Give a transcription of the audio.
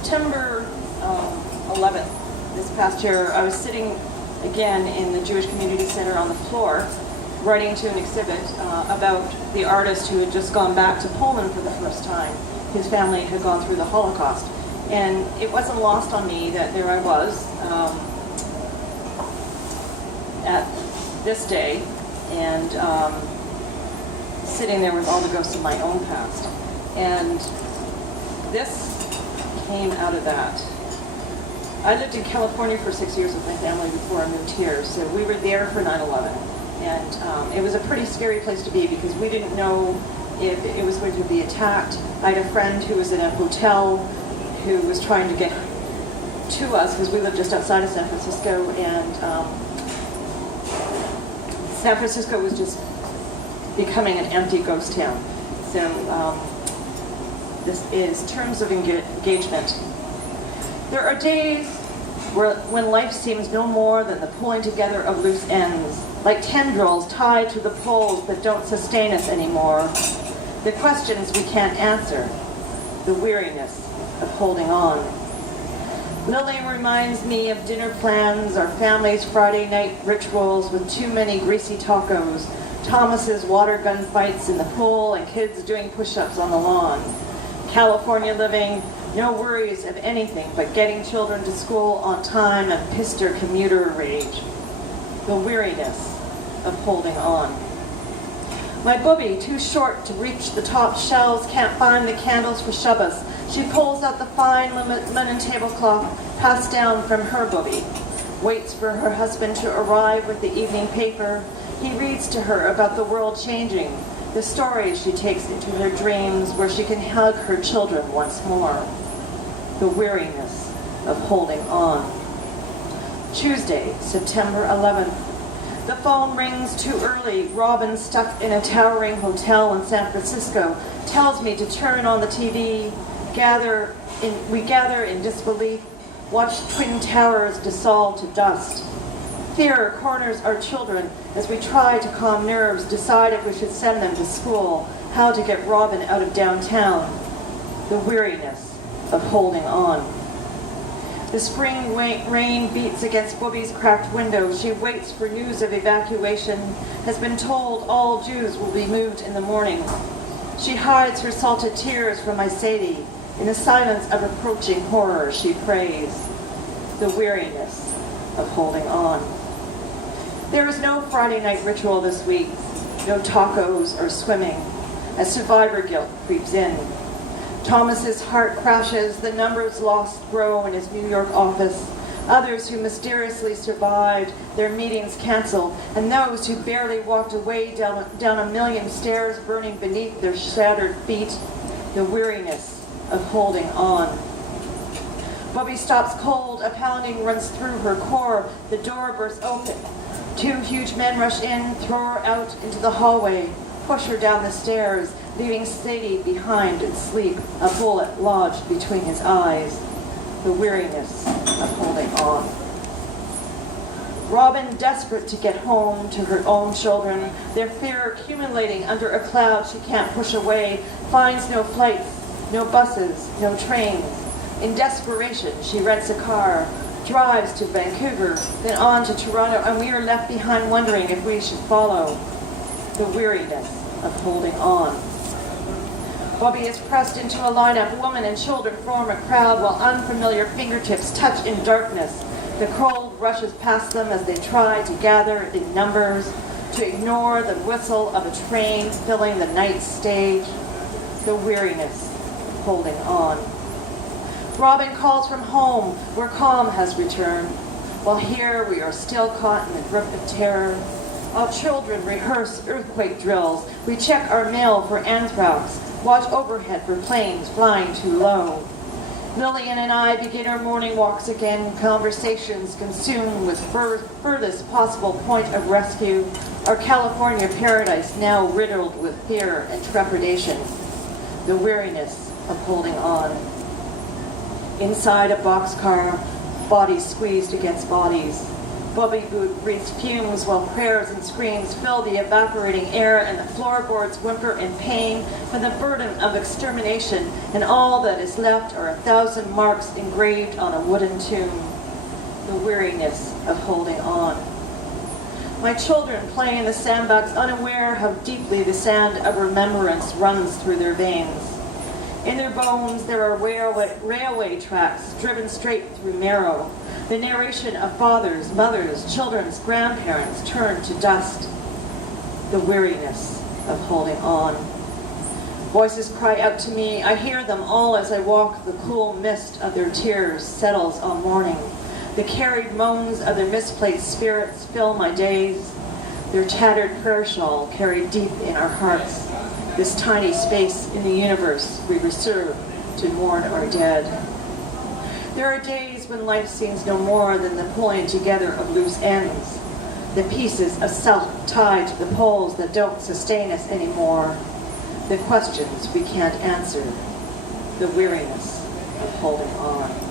September 11th, this past year, I was sitting again in the Jewish Community Center on the floor, writing to an exhibit about the artist who had just gone back to Poland for the first time. His family had gone through the Holocaust. And it wasn't lost on me that there I was at this day, and sitting there with all the ghosts of my own past. And this came out of that. I lived in California for 6 years with my family before I moved here, so we were there for 9/11. And it was a pretty scary place to be because we didn't know if it was going to be attacked. I had a friend who was in a hotel who was trying to get to us because we lived just outside of San Francisco, and San Francisco was just becoming an empty ghost town. So this is terms of engagement. There are days when life seems no more than the pulling together of loose ends, like tendrils tied to the poles that don't sustain us anymore. The questions we can't answer, the weariness of holding on. Lily reminds me of dinner plans, our family's Friday night rituals with too many greasy tacos, Thomas's water gun fights in the pool, and kids doing push-ups on the lawn. California living, no worries of anything but getting children to school on time and pissed commuter rage. The weariness of holding on. My booby, too short to reach the top shelves, can't find the candles for Shabbos. She pulls out the fine linen tablecloth passed down from her booby, waits for her husband to arrive with the evening paper. He reads to her about the world changing, the stories she takes into her dreams where she can hug her children once more. The weariness of holding on. Tuesday, September 11th. The phone rings too early. Robin, stuck in a towering hotel in San Francisco, tells me to turn on the TV. We gather in disbelief, watch Twin Towers dissolve to dust. Fear corners our children as we try to calm nerves, decide if we should send them to school, how to get Robin out of downtown. The weariness of holding on. The spring rain beats against Booby's cracked window. She waits for news of evacuation, has been told all Jews will be moved in the morning. She hides her salted tears from my Sadie. In the silence of approaching horror, she prays. The weariness of holding on. There is no Friday night ritual this week, no tacos or swimming, as survivor guilt creeps in. Thomas's heart crashes, the numbers lost grow in his New York office. Others who mysteriously survived, their meetings canceled, and those who barely walked away down a million stairs burning beneath their shattered feet. The weariness of holding on. Bobby stops cold, a pounding runs through her core. The door bursts open. Two huge men rush in, throw her out into the hallway, push her down the stairs, leaving Sadie behind in sleep, a bullet lodged between his eyes. The weariness of holding on. Robin, desperate to get home to her own children, their fear accumulating under a cloud she can't push away, finds no flights, no buses, no trains. In desperation, she rents a car, drives to Vancouver, then on to Toronto, and we are left behind wondering if we should follow. The weariness of holding on. Bobby is pressed into a lineup. Women and children form a crowd while unfamiliar fingertips touch in darkness. The cold rushes past them as they try to gather in numbers, to ignore the whistle of a train filling the night stage. The weariness of holding on. Robin calls from home, where calm has returned, while here we are still caught in the grip of terror. Our children rehearse earthquake drills. We check our mail for anthrax, watch overhead for planes flying too low. Lillian and I begin our morning walks again, conversations consumed with furthest possible point of rescue, our California paradise now riddled with fear and trepidation. The weariness of holding on. Inside a boxcar, bodies squeezed against bodies. Bobby boot breathes fumes while prayers and screams fill the evaporating air, and the floorboards whimper in pain from the burden of extermination, and all that is left are 1,000 marks engraved on a wooden tomb. The weariness of holding on. My children play in the sandbox, unaware how deeply the sand of remembrance runs through their veins. In their bones there are railway tracks driven straight through marrow. The narration of fathers, mothers, children's grandparents turned to dust. The weariness of holding on. Voices cry out to me. I hear them all as I walk. The cool mist of their tears settles on morning. The carried moans of their misplaced spirits fill my days. Their tattered prayer shawl carried deep in our hearts. This tiny space in the universe we reserve to mourn our dead. There are days when life seems no more than the pulling together of loose ends, the pieces of self tied to the poles that don't sustain us anymore, the questions we can't answer, the weariness of holding on.